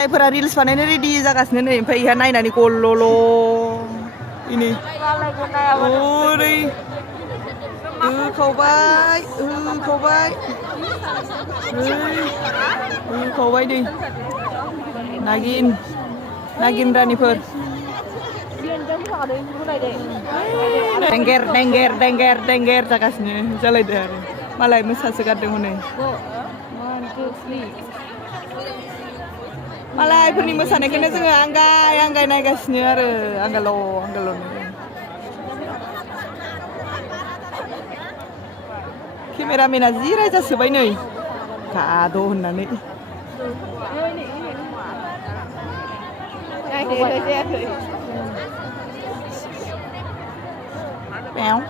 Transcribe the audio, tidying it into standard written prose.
जायफोरा रिल्स बानायनो रेडि जागासिनो नै ओमफ्राय इहा नायनानै गलल' इनि ओरै होखावबाय नै नागिन रानिफोर देंगेर जागासिनो जालायदो आरो मालाय मोसासो गारदों हनै मालायफोरनि मोसानायखौनो जोङो आंगाय नायगासिनो आरो आंगाल' केमेरामेना जि रायजासोबाय नै गाद' होननानै पेव